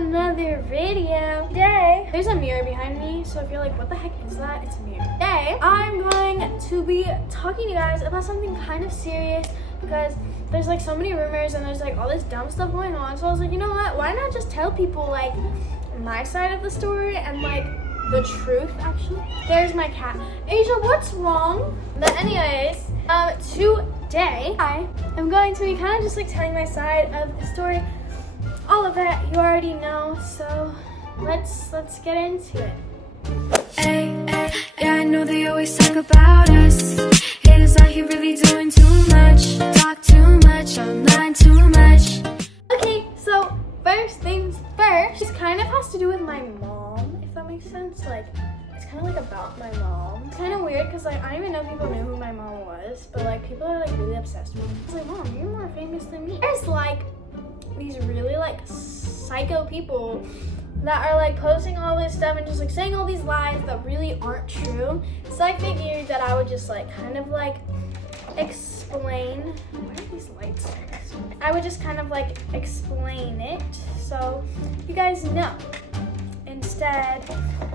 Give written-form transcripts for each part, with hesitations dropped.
another video. Today, there's a mirror behind me, so if you're like, what the heck is that? It's a mirror. Today, I'm going to be talking to you guys about something kind of serious because there's like so many rumors and there's like all this dumb stuff going on. So I was like, you know what? Why not just tell people like my side of the story and like the truth, actually. There's my cat. Asia, what's wrong? But anyways, today I am going to be kind of just like telling my side of the story. All of that you already know, so let's get into it. Hey, yeah, I know they always talk about us. Haters out here really doing too much. Talk too much, online too much. Okay, so first things first, this kind of has to do with my mom, if that makes sense. Like, it's kind of like about my mom. It's kind of weird because like I don't even know if people knew who my mom was, but like people are like really obsessed with me. I was like, Mom, you're more famous than me. There's like these really like psycho people that are like posting all this stuff and just like saying all these lies that really aren't true. So I figured that I would just like kind of like explain. Why are these lights? I would just kind of like explain it so you guys know, instead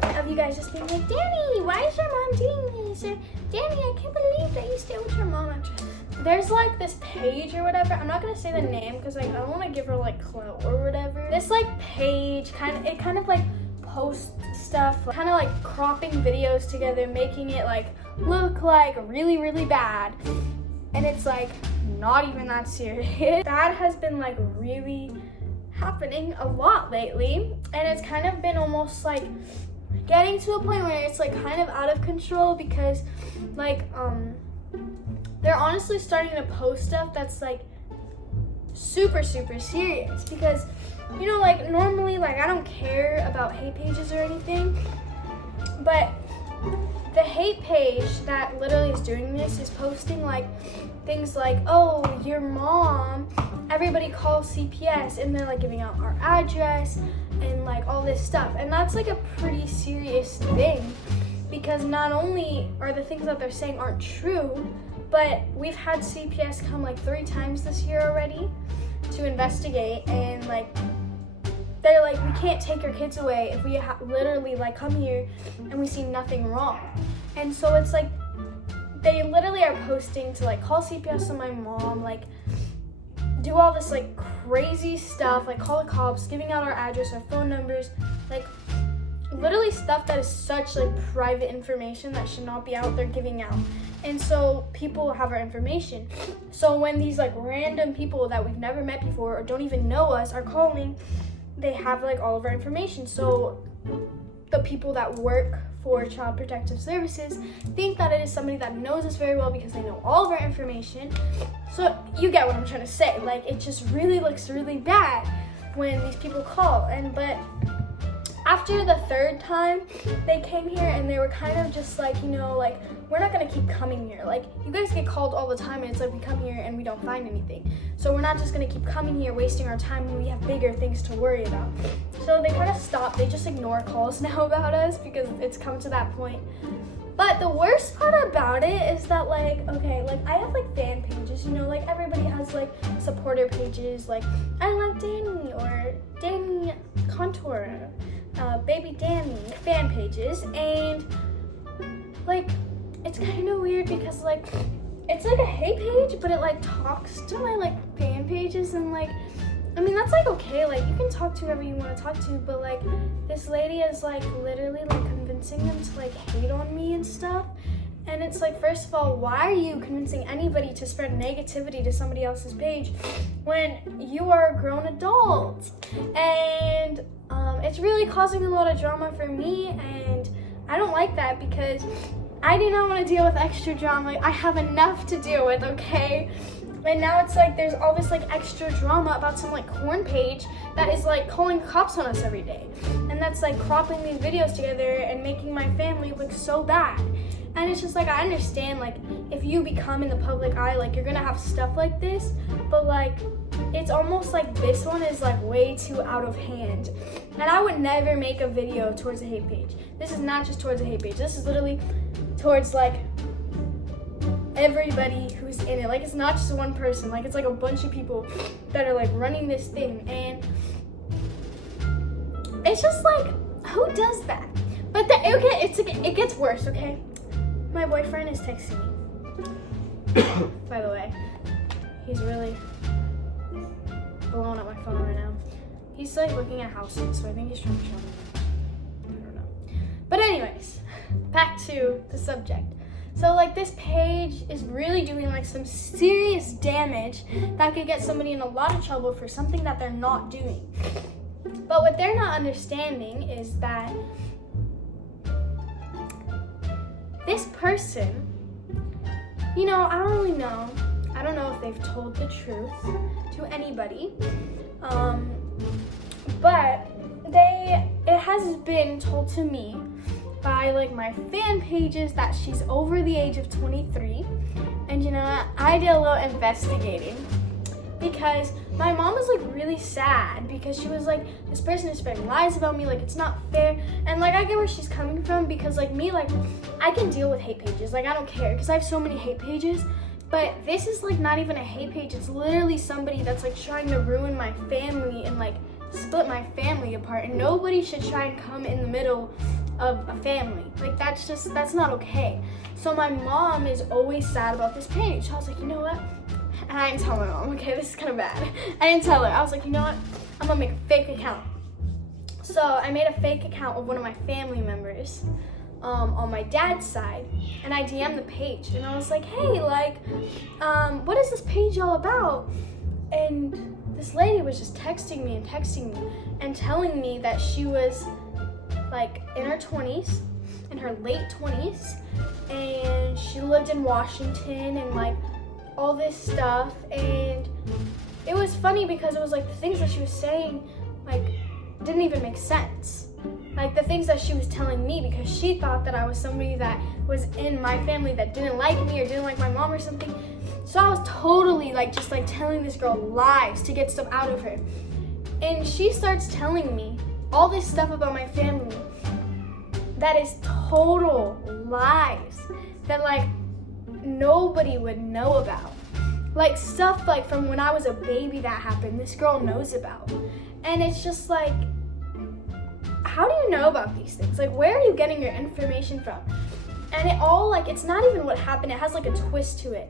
of you guys just being like, Danny, why is your mom doing this? Or Danny, I can't believe that you stay with your mom after. There's like this page or whatever. I'm not gonna say the name because like I don't want to give her like clout or whatever. This like page kind of like posts stuff, kind of like cropping videos together, making it like look like really, really bad. And it's like not even that serious. That has been like really happening a lot lately, and it's kind of been almost like getting to a point where it's like kind of out of control because like they're honestly starting to post stuff that's like super serious because, you know, like normally like I don't care about hate pages or anything, but the hate page that literally is doing this is posting like things like, oh, your mom, everybody calls CPS, and they're like giving out our address and like all this stuff. And that's like a pretty serious thing because not only are the things that they're saying aren't true, but we've had CPS come like 3 times this year already to investigate, and like they're like, we can't take your kids away if we literally like come here and we see nothing wrong. And so it's like they literally are posting to like call CPS on my mom, like do all this like crazy stuff, like call the cops, giving out our address, our phone numbers, like literally stuff that is such like private information that should not be out there giving out. And so people have our information. So when these like random people that we've never met before or don't even know us are calling, they have like all of our information. So the people that work for Child Protective Services think that it is somebody that knows us very well because they know all of our information. So you get what I'm trying to say. Like it just really looks really bad when these people call. But after the 3rd time they came here and they were kind of just like, you know, like, we're not gonna keep coming here. Like, you guys get called all the time and it's like we come here and we don't find anything. So we're not just gonna keep coming here wasting our time when we have bigger things to worry about. So they kind of stopped. They just ignore calls now about us because it's come to that point. But the worst part about it is that like, okay, like I have like fan pages, you know, like everybody has like supporter pages, like I love Danny or Danny Contour, baby Danny fan pages, and like it's kind of weird because like it's like a hate page, but it like talks to my like fan pages, and like I mean that's like okay, like you can talk to whoever you want to talk to, but like this lady is like literally like convincing them to like hate on me and stuff. And it's like, first of all, why are you convincing anybody to spread negativity to somebody else's page when you are a grown adult? And it's really causing a lot of drama for me, and I don't like that because I do not want to deal with extra drama. I have enough to deal with, okay? And now it's like there's all this like extra drama about some like Cohn page that is like calling cops on us every day. And that's like cropping these videos together and making my family look so bad. And it's just like, I understand like if you become in the public eye, like you're gonna have stuff like this, but like it's almost like this one is like way too out of hand. And I would never make a video towards a hate page. This is not just towards a hate page. This is literally towards like everybody who's in it. Like it's not just one person, like it's like a bunch of people that are like running this thing. And it's just like, who does that? But it gets worse, okay? My boyfriend is texting me. By the way, he's really blowing up my phone right now. He's like looking at houses, so I think he's trying to show me. I don't know. But anyways, back to the subject. So like this page is really doing like some serious damage that could get somebody in a lot of trouble for something that they're not doing. But what they're not understanding is that this person, you know, I don't really know. I don't know if they've told the truth to anybody. But it has been told to me by like my fan pages that she's over the age of 23. And you know what? I did a little investigating because my mom was like really sad because she was like, this person is spreading lies about me, like it's not fair. And like I get where she's coming from because like me, like I can deal with hate pages, like I don't care because I have so many hate pages. But this is like not even a hate page, it's literally somebody that's like trying to ruin my family and like split my family apart, and nobody should try and come in the middle of a family. Like that's not okay. So my mom is always sad about this page. I was like, you know what? And I didn't tell my mom, okay, this is kind of bad. I didn't tell her. I was like, you know what? I'm gonna make a fake account. So I made a fake account of one of my family members on my dad's side, and I DM'd the page, and I was like, hey, like, what is this page all about? And this lady was just texting me and telling me that she was like in her 20s, in her late 20s, and she lived in Washington and like all this stuff. And it was funny because it was like the things that she was saying like didn't even make sense. Like the things that she was telling me, because she thought that I was somebody that was in my family that didn't like me or didn't like my mom or something. So I was totally like just like telling this girl lies to get stuff out of her. And she starts telling me all this stuff about my family that is total lies that like nobody would know about. Like stuff like from when I was a baby that happened, this girl knows about. And it's just like, how do you know about these things? Like, where are you getting your information from? And it all, like, it's not even what happened. It has, like, a twist to it.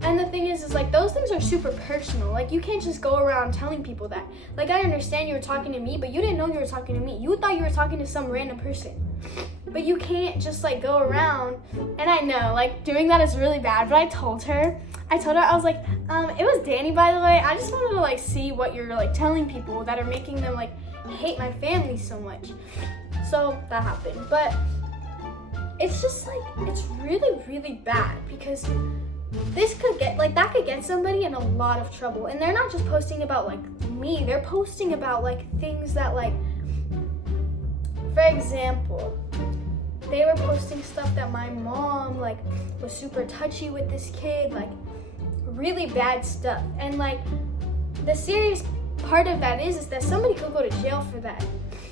And the thing is like, those things are super personal. Like, you can't just go around telling people that. Like, I understand you were talking to me, but you didn't know you were talking to me. You thought you were talking to some random person. But you can't just, like, go around. And I know, like, doing that is really bad. But I told her, I was like, it was Danny, by the way. I just wanted to, like, see what you're, like, telling people that are making them, like, hate my family so much. So that happened. But it's just like, it's really, really bad because this could get, like, that could get somebody in a lot of trouble. And they're not just posting about like me, they're posting about like things that, like, for example, they were posting stuff that my mom like was super touchy with this kid, like really bad stuff. And like the serious part of that is that somebody could go to jail for that.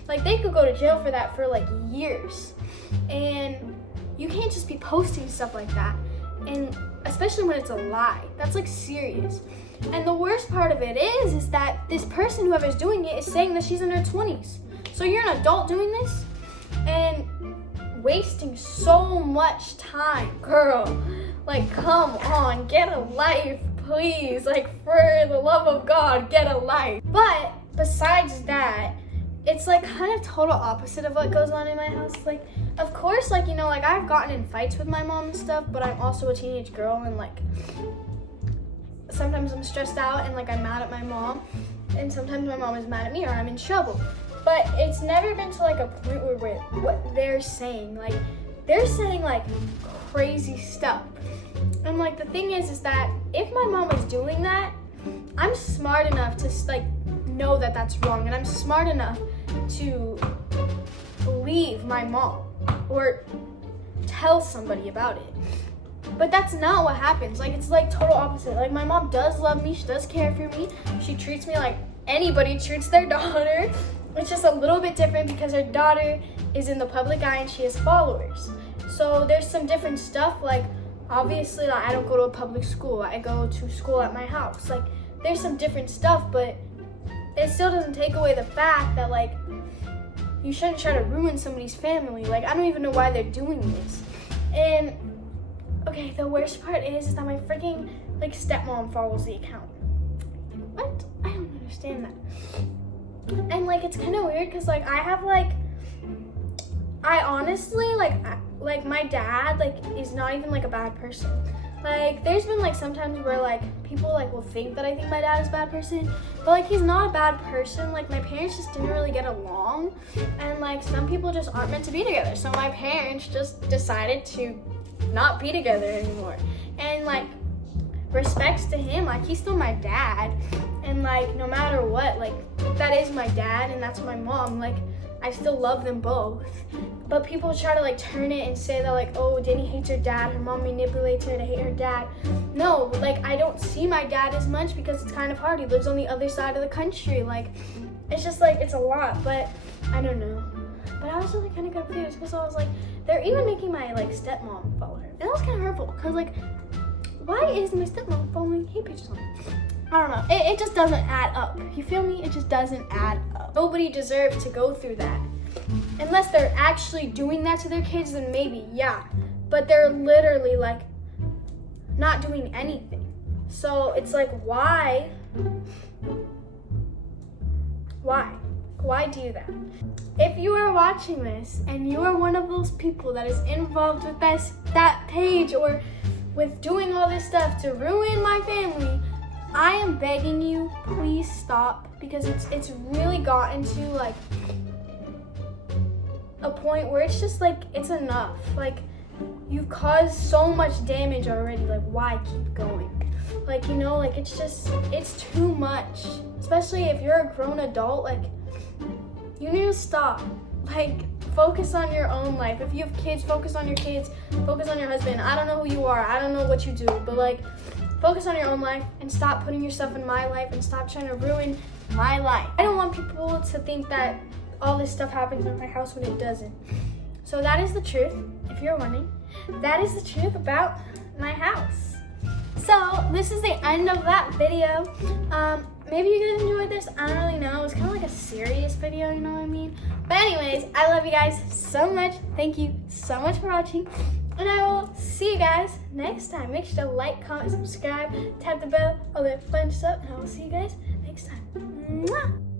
Like they could go to jail for that for like years. And you can't just be posting stuff like that. And especially when it's a lie. That's like serious. And the worst part of it is that this person, whoever's doing it, is saying that she's in her 20s. So you're an adult doing this and wasting so much time. Girl, like, come on, get a life. Please, like, for the love of God, get a life. But besides that, it's like kind of total opposite of what goes on in my house. Like, of course, like, you know, like I've gotten in fights with my mom and stuff, but I'm also a teenage girl, and like sometimes I'm stressed out and like I'm mad at my mom, and sometimes my mom is mad at me or I'm in trouble. But it's never been to like a point where what they're saying, like they're saying like crazy stuff. And like the thing is that if my mom is doing that, I'm smart enough to like know that that's wrong, and I'm smart enough to leave my mom or tell somebody about it. But that's not what happens. Like, it's like total opposite. Like, my mom does love me, she does care for me, she treats me like anybody treats their daughter. It's just a little bit different because her daughter is in the public eye and she has followers. So there's some different stuff. Like, obviously, like, I don't go to a public school, I go to school at my house. Like, there's some different stuff, but it still doesn't take away the fact that, like, you shouldn't try to ruin somebody's family. Like, I don't even know why they're doing this. And okay, the worst part is that my freaking like stepmom follows the account. What? I don't understand that. And like, it's kind of weird because like I honestly like my dad like is not even like a bad person. Like, there's been like sometimes where like people like will think that I think my dad is a bad person, but like he's not a bad person. Like, my parents just didn't really get along, and like some people just aren't meant to be together. So my parents just decided to not be together anymore. And like, respects to him, like he's still my dad, and like no matter what, like that is my dad and that's my mom. Like, I still love them both. But people try to like turn it and say that like, oh, Danny hates her dad, her mom manipulates her to hate her dad. No, like I don't see my dad as much because it's kind of hard. He lives on the other side of the country. Like, it's just like, it's a lot, but I don't know. But I was really kind of confused because I was like, they're even making my like stepmom follow her. And that was kind of hurtful because like, why is my stepmom following hate pages on me? I don't know. It just doesn't add up. You feel me? It just doesn't add up. Nobody deserves to go through that. Unless they're actually doing that to their kids, then maybe, yeah. But they're literally like not doing anything. So it's like, why? Why do that? If you are watching this and you are one of those people that is involved with that page or with doing all this stuff to ruin my family, I am begging you, please stop, because it's really gotten to like a point where it's just like, it's enough. Like, you've caused so much damage already. Like, why keep going? Like, you know, like it's too much. Especially if you're a grown adult, like you need to stop. Like, focus on your own life. If you have kids, focus on your kids, focus on your husband. I don't know who you are, I don't know what you do, but like, focus on your own life and stop putting yourself in my life and stop trying to ruin my life. I don't want people to think that all this stuff happens in my house when it doesn't. So that is the truth, if you're wondering. That is the truth about my house. So this is the end of that video. Maybe you guys enjoyed this, I don't really know. It was kind of like a serious video, you know what I mean? But anyways, I love you guys so much. Thank you so much for watching. And I will see you guys next time. Make sure to like, comment, subscribe, tap the bell, all that fun stuff. And I will see you guys next time. Mwah!